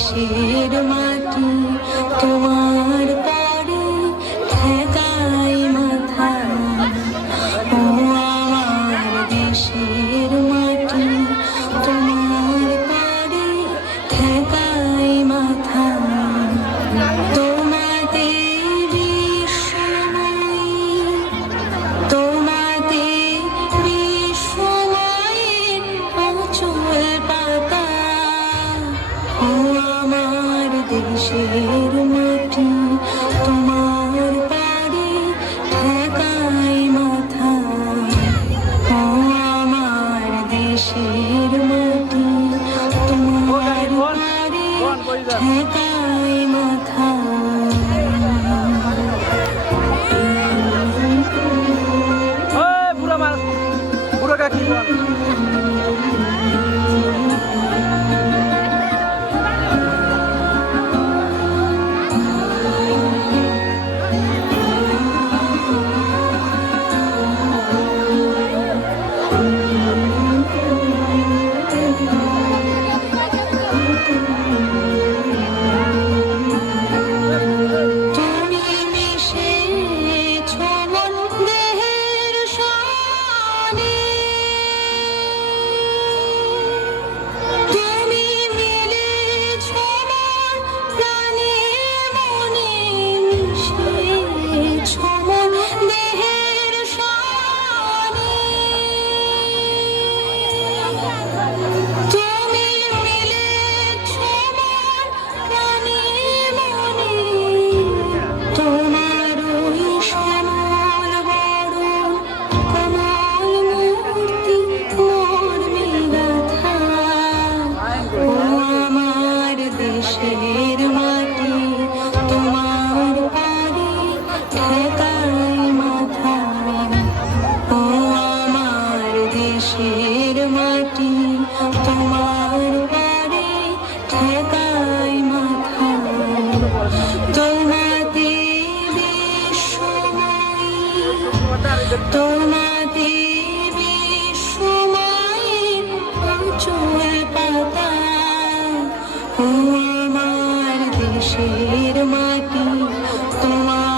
আকাশের মাটি তোমার দেশের তোমার পারে ঠেকাই মাথা। আমার দেশের মাটি তোমার পারে ঠেকাই মাথা। Chale. দেশের মাটি তোমার বাড়ি ঠেকাই মাথা। তোমাতে তোমাতে চুল পাতা। ও আমার দেশের মাটি তোমার